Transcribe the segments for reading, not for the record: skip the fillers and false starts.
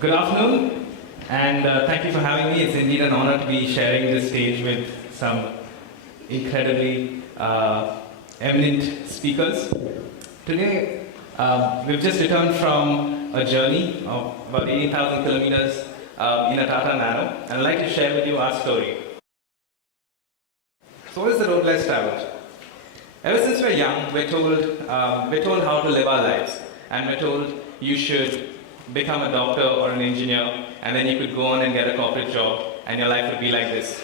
Good afternoon, and thank you for having me. It's indeed an honor to be sharing this stage with some incredibly eminent speakers. Today, we've just returned from a journey of about 18,000 kilometers in a Tata Nano, and I'd like to share with you our story. So what is the road less traveled? Ever since we're young, we're told how to live our lives, and we're told you should become a doctor or an engineer, and then you could go on and get a corporate job, and your life would be like this.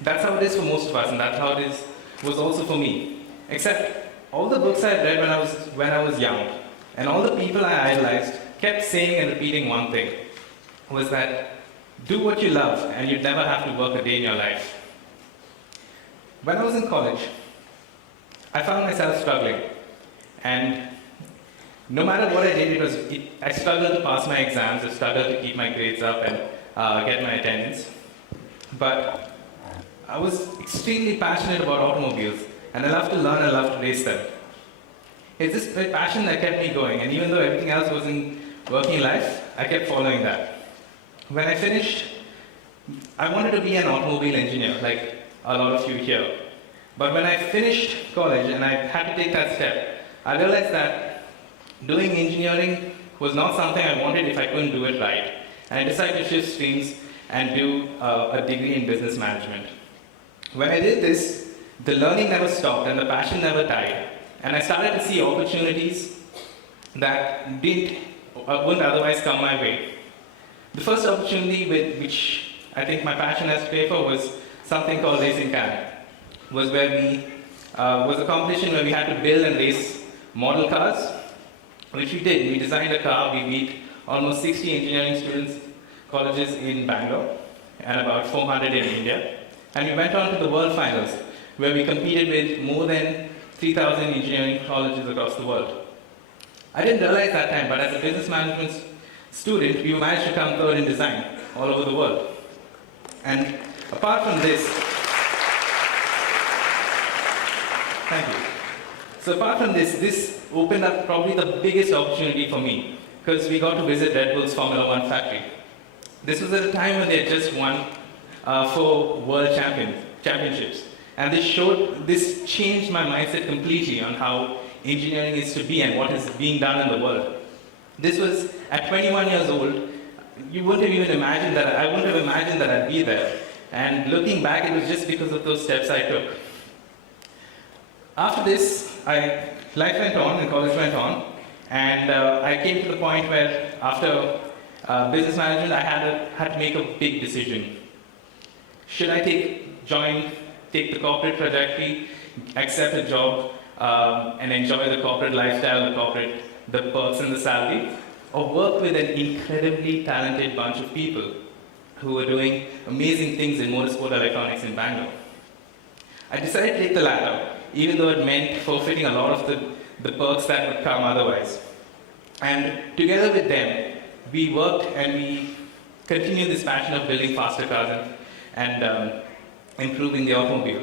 That's how it is for most of us, and that's how it was also for me. Except all the books I read when I was young, and all the people I idolized kept saying and repeating one thing, was that do what you love, and you'd never have to work a day in your life. When I was in college, I found myself struggling, and no matter what I did, I struggled to pass my exams, I struggled to keep my grades up and get my attendance. But I was extremely passionate about automobiles, and I love to learn, I love to race them. It's this passion that kept me going, and even though everything else was in working life, I kept following that. When I finished, I wanted to be an automobile engineer, like a lot of you here. But when I finished college and I had to take that step, I realized that doing engineering was not something I wanted if I couldn't do it right. And I decided to shift streams and do a degree in business management. When I did this, the learning never stopped and the passion never died. And I started to see opportunities that wouldn't otherwise come my way. The first opportunity which I think my passion has to pay for was something called Racing Can. Was a competition where we had to build and race model cars, which we did. We designed a car, we beat almost 60 engineering students, colleges in Bangalore, and about 400 in India. And we went on to the world finals, where we competed with more than 3,000 engineering colleges across the world. I didn't realize that time, but as a business management student, we managed to come third in design all over the world. And apart from this, thank you. So apart from this opened up probably the biggest opportunity for me, because we got to visit Red Bull's Formula One factory. This was at a time when they had just won 4 world championships. And this changed my mindset completely on how engineering is to be and what is being done in the world. This was at 21 years old. You wouldn't have even imagined that, I wouldn't have imagined that I'd be there. And looking back, it was just because of those steps I took. After this, life went on and college went on, and I came to the point where after business management, I had to make a big decision. Should I take the corporate trajectory, accept a job, and enjoy the corporate lifestyle, the perks and the salary, or work with an incredibly talented bunch of people who were doing amazing things in motorsport electronics in Bangalore? I decided to take the latter, even though it meant forfeiting a lot of the perks that would come otherwise. And together with them, we worked and we continued this passion of building faster cars and improving the automobile.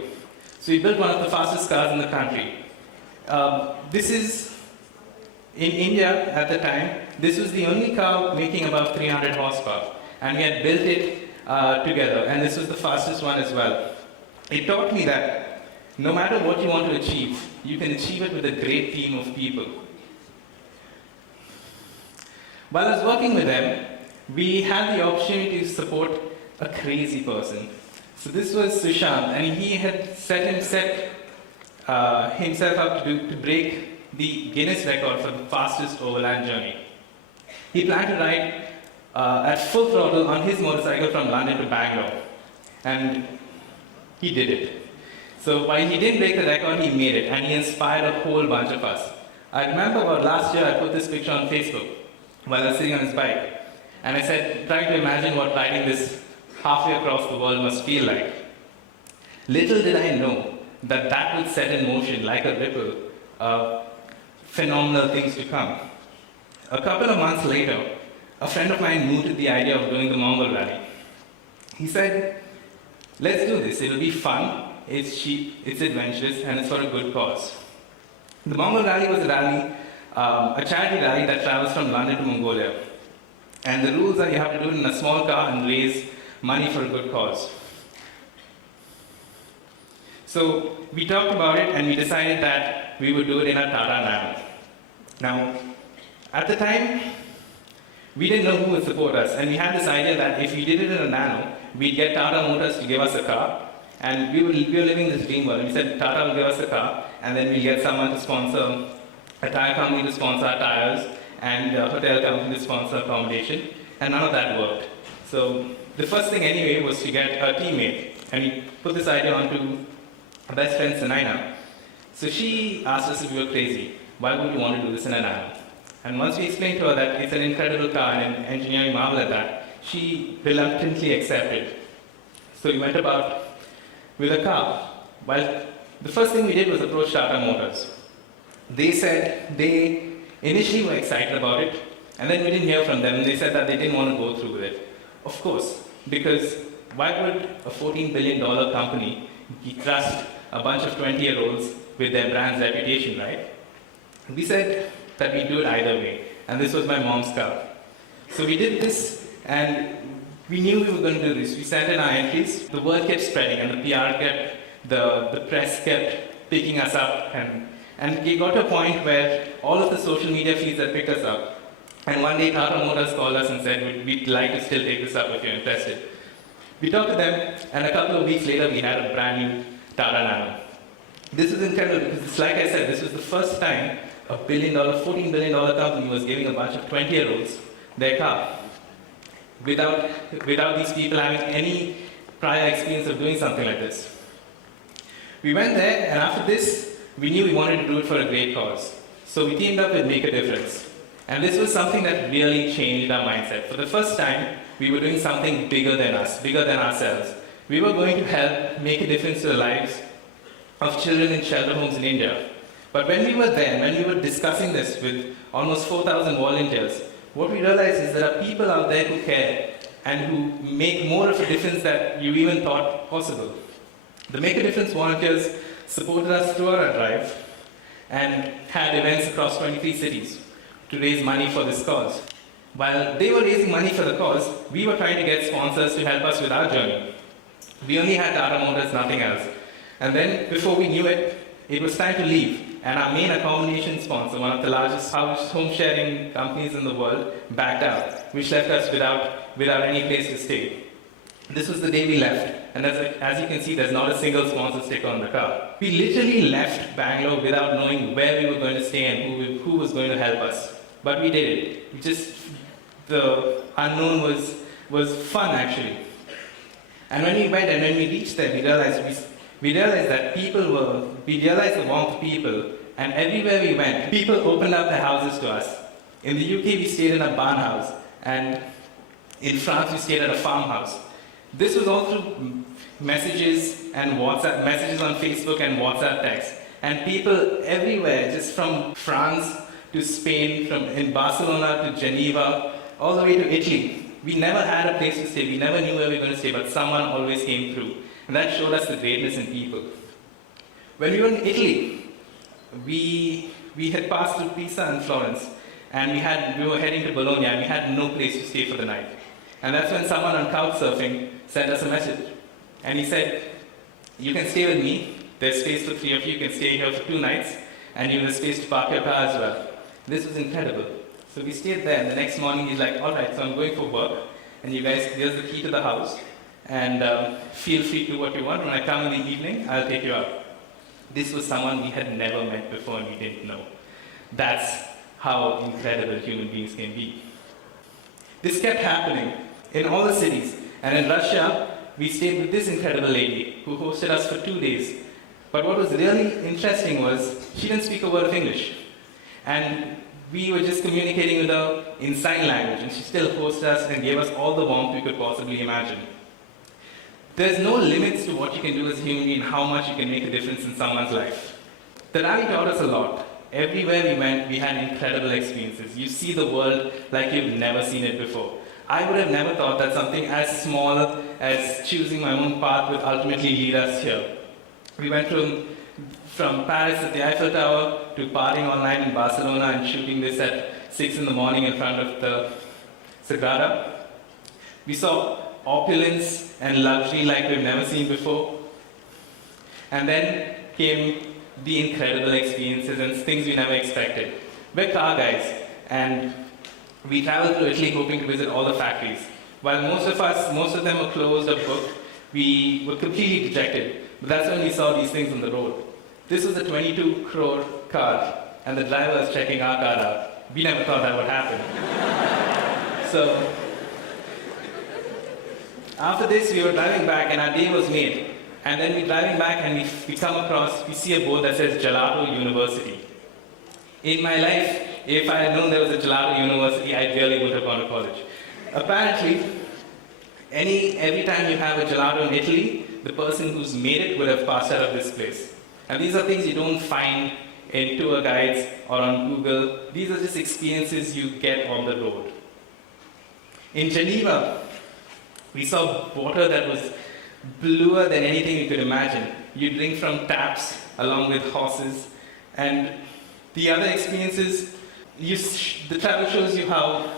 So we built one of the fastest cars in the country. This is, in India at the time, this was the only car making above 300 horsepower. And we had built it together, and this was the fastest one as well. It taught me that no matter what you want to achieve, you can achieve it with a great team of people. While I was working with them, we had the opportunity to support a crazy person. So this was Sushant, and he had set himself up to break the Guinness record for the fastest overland journey. He planned to ride at full throttle on his motorcycle from London to Bangalore, and he did it. So while he didn't break the record, he made it, and he inspired a whole bunch of us. I remember about last year, I put this picture on Facebook while I was sitting on his bike, and I said, trying to imagine what riding this halfway across the world must feel like. Little did I know that that would set in motion, like a ripple, phenomenal things to come. A couple of months later, a friend of mine mooted the idea of doing the Mongol Rally. He said, let's do this, it'll be fun. It's cheap, it's adventurous, and it's for a good cause. The Mongol Rally was a charity rally that travels from London to Mongolia. And the rules are you have to do it in a small car and raise money for a good cause. So we talked about it and we decided that we would do it in a Tata Nano. Now, at the time, we didn't know who would support us, and we had this idea that if we did it in a Nano, we'd get Tata Motors to give us a car, and we were living this dream world. We said Tata will give us a car, and then we'll get someone to sponsor, a tire company to sponsor our tires, and a hotel company to sponsor accommodation, and none of that worked. So the first thing anyway was to get a teammate, and we put this idea onto our best friend Sanaina. So she asked us if we were crazy. Why would we want to do this in a Nano? And once we explained to her that it's an incredible car and an engineering marvel at that, she reluctantly accepted. So we went about with a car. Well, the first thing we did was approach Tata Motors. They said they initially were excited about it, and then we didn't hear from them. They said that they didn't want to go through with it. Of course, because why would a $14 billion company trust a bunch of 20-year-olds with their brand's reputation, right? We said that we'd do it either way, and this was my mom's car. So we did this, and we knew we were going to do this. We sent in our entries, the word kept spreading, and the PR kept, the press kept picking us up, and we got to a point where all of the social media feeds had picked us up. And one day Tata Motors called us and said, we'd like to still take this up if you're interested. We talked to them, and a couple of weeks later we had a brand new Tata Nano. This was incredible because, like I said, this was the first time a $14 billion company was giving a bunch of 20-year-olds their car without these people having any prior experience of doing something like this. We went there, and after this, we knew we wanted to do it for a great cause. So we teamed up with Make a Difference. And this was something that really changed our mindset. For the first time, we were doing something bigger than us, bigger than ourselves. We were going to help make a difference to the lives of children in shelter homes in India. But when we were there, when we were discussing this with almost 4,000 volunteers, what we realized is there are people out there who care and who make more of a difference than you even thought possible. The Make a Difference volunteers supported us through our drive and had events across 23 cities to raise money for this cause. While they were raising money for the cause, we were trying to get sponsors to help us with our journey. We only had Tata Motors, nothing else. And then, before we knew it, it was time to leave. And our main accommodation sponsor, one of the largest home sharing companies in the world, backed out, which left us without any place to stay. This was the day we left. And as you can see, there's not a single sponsor sticker on the car. We literally left Bangalore without knowing where we were going to stay and who was going to help us. But we did it. The unknown was fun, actually. And when we went and when we reached there, we realized that we realized the warmth of people, and everywhere we went, people opened up their houses to us. In the UK, we stayed in a barn house, and in France, we stayed at a farmhouse. This was all through messages and WhatsApp, messages on Facebook and WhatsApp text. And people everywhere, just from France to Spain, in Barcelona to Geneva, all the way to Italy. We never had a place to stay. We never knew where we were going to stay, but someone always came through. And that showed us the greatness in people. When we were in Italy, we had passed through Pisa and Florence, and we were heading to Bologna, and we had no place to stay for the night. And that's when someone on couchsurfing sent us a message. And he said, you can stay with me. There's space for 3 of you. You can stay here for 2 nights, and you have space to park your car as well. This was incredible. So we stayed there, and the next morning he's like, all right, so I'm going for work, and you guys, here's the key to the house, and feel free to do what you want. When I come in the evening, I'll take you out. This was someone we had never met before and we didn't know. That's how incredible human beings can be. This kept happening in all the cities, and in Russia, we stayed with this incredible lady who hosted us for 2 days. But what was really interesting was she didn't speak a word of English. And we were just communicating with her in sign language, and she still hosted us and gave us all the warmth we could possibly imagine. There's no limits to what you can do as a human being and how much you can make a difference in someone's life. The rally taught us a lot. Everywhere we went, we had incredible experiences. You see the world like you've never seen it before. I would have never thought that something as small as choosing my own path would ultimately lead us here. We went from Paris at the Eiffel Tower to partying all night in Barcelona and shooting this at 6 in the morning in front of the Sagrada. We saw opulence and luxury like we've never seen before. And then came the incredible experiences and things we never expected. We're car guys, and we traveled to Italy hoping to visit all the factories. While most of them were closed or booked, we were completely dejected. But that's when we saw these things on the road. This was a 22 crore car, and the driver was checking our car out. We never thought that would happen. So, after this, we were driving back, and our day was made. And then we're driving back, and we see a board that says Gelato University. In my life, if I had known there was a Gelato University, I really would have gone to college. Apparently, every time you have a gelato in Italy, the person who's made it would have passed out of this place. And these are things you don't find in tour guides or on Google. These are just experiences you get on the road. In Geneva, we saw water that was bluer than anything you could imagine. You drink from taps along with horses. And the other experiences, the travel shows you how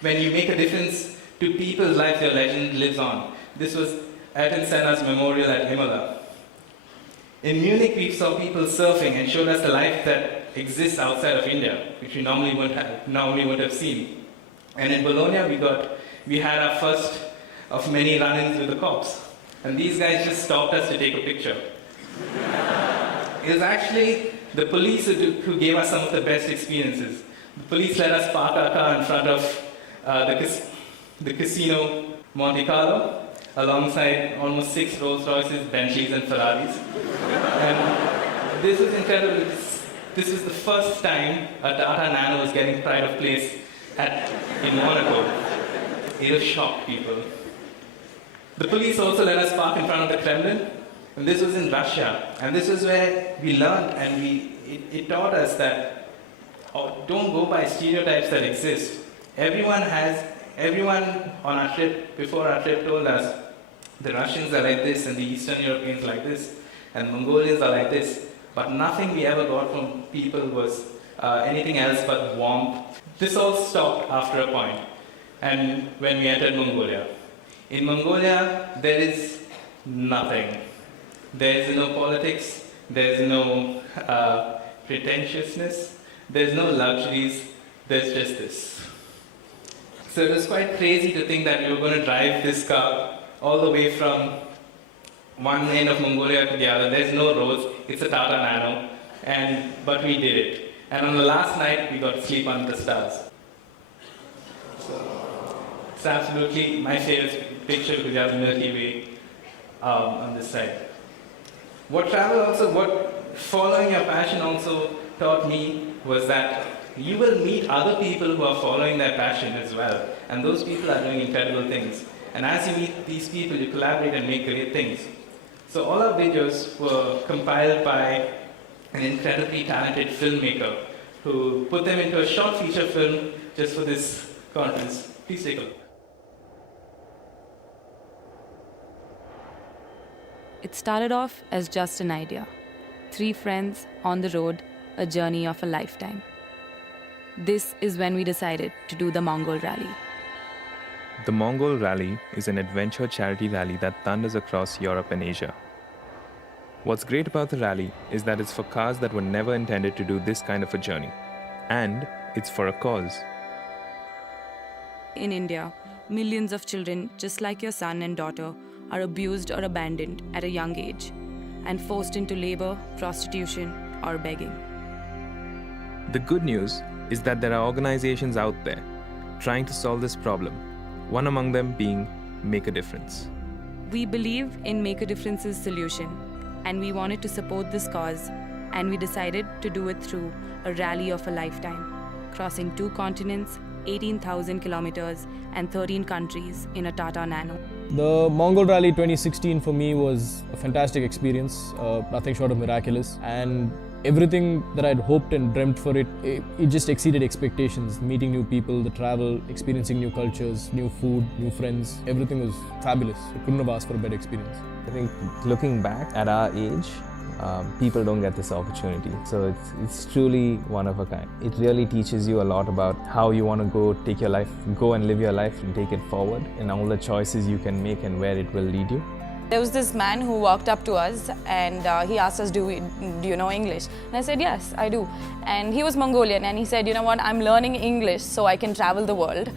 when you make a difference to people's lives, your legend lives on. This was Ayrton Senna's memorial at Imola. In Munich, we saw people surfing and showed us the life that exists outside of India, which we normally wouldn't have seen. And in Bologna, we had our first of many run-ins with the cops. And these guys just stopped us to take a picture. It was actually the police who gave us some of the best experiences. The police let us park our car in front of the casino Monte Carlo, alongside almost 6 Rolls Royces, Bentleys, and Ferraris. And this was incredible. This was the first time a Tata Nano was getting pride of place in Monaco. It shocked people. The police also let us park in front of the Kremlin, and this was in Russia. And this was where we learned, and it taught us that don't go by stereotypes that exist. Everyone on our trip, before our trip, told us the Russians are like this, and the Eastern Europeans like this, and Mongolians are like this. But nothing we ever got from people was anything else but warmth. This all stopped after a point, and when we entered Mongolia. In Mongolia, there is nothing. There is no politics, there is no pretentiousness, there's no luxuries, there's just this. So it was quite crazy to think that we were going to drive this car all the way from one end of Mongolia to the other. There's no roads, it's a Tata Nano, but we did it. And on the last night, we got to sleep under the stars. So it's absolutely my favorite picture because you have the Milky Way on this side. What following your passion also taught me was that you will meet other people who are following their passion as well. And those people are doing incredible things. And as you meet these people, you collaborate and make great things. So all our videos were compiled by an incredibly talented filmmaker who put them into a short feature film just for this conference. Please take a look. It started off as just an idea. 3 friends on the road, a journey of a lifetime. This is when we decided to do the Mongol Rally. The Mongol Rally is an adventure charity rally that thunders across Europe and Asia. What's great about the rally is that it's for cars that were never intended to do this kind of a journey. And it's for a cause. In India, millions of children, just like your son and daughter, are abused or abandoned at a young age and forced into labor, prostitution, or begging. The good news is that there are organizations out there trying to solve this problem, one among them being Make a Difference. We believe in Make a Difference's solution, and we wanted to support this cause, and we decided to do it through a rally of a lifetime, crossing 2 continents, 18,000 kilometers, and 13 countries in a Tata Nano. The Mongol Rally 2016 for me was a fantastic experience, nothing short of miraculous, and everything that I'd hoped and dreamt for it just exceeded expectations. Meeting new people, the travel, experiencing new cultures, new food, new friends, everything was fabulous. I couldn't have asked for a better experience. I think looking back at our age, people don't get this opportunity. So it's truly one of a kind. It really teaches you a lot about how you want to go and live your life and take it forward, and all the choices you can make and where it will lead you. There was this man who walked up to us and he asked us, do you know English? And I said, yes, I do. And he was Mongolian and he said, you know what, I'm learning English so I can travel the world.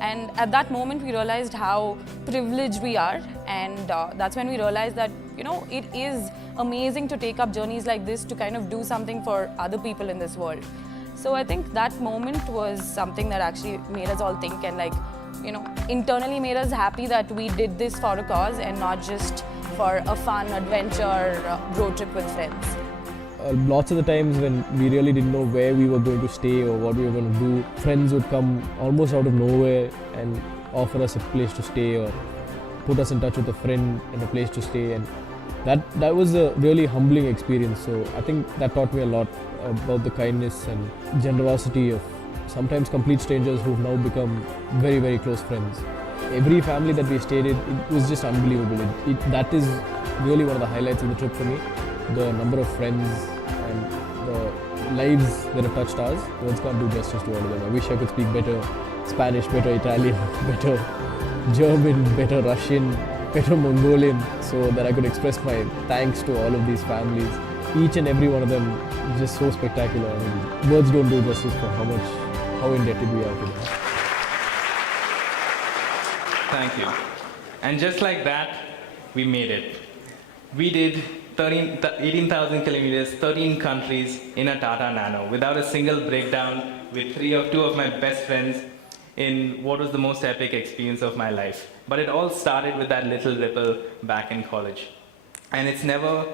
And at that moment we realized how privileged we are, and that's when we realized that, you know, it is amazing to take up journeys like this to kind of do something for other people in this world. So I think that moment was something that actually made us all think and, like, you know, internally made us happy that we did this for a cause and not just for a fun adventure road trip with friends. Lots of the times when we really didn't know where we were going to stay or what we were going to do, friends would come almost out of nowhere and offer us a place to stay or put us in touch with a friend and a place to stay, and that was a really humbling experience. So I think that taught me a lot about the kindness and generosity of sometimes complete strangers who've now become very, very close friends. Every family that we stayed in, it was just unbelievable. That is really one of the highlights of the trip for me. The number of friends and the lives that have touched ours, words can't do justice to all of them. I wish I could speak better Spanish, better Italian, better German, better Russian, better Mongolian, so that I could express my thanks to all of these families. Each and every one of them is just so spectacular. I mean, words don't do justice for how indebted we are to them. Thank you. And just like that, we made it. We did 18,000 kilometers, 13 countries in a Tata Nano without a single breakdown, with two of my best friends, in what was the most epic experience of my life. But it all started with that little ripple back in college. And it's never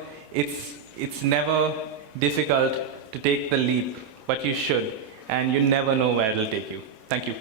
difficult to take the leap, but you should, and you never know where it'll take you. Thank you.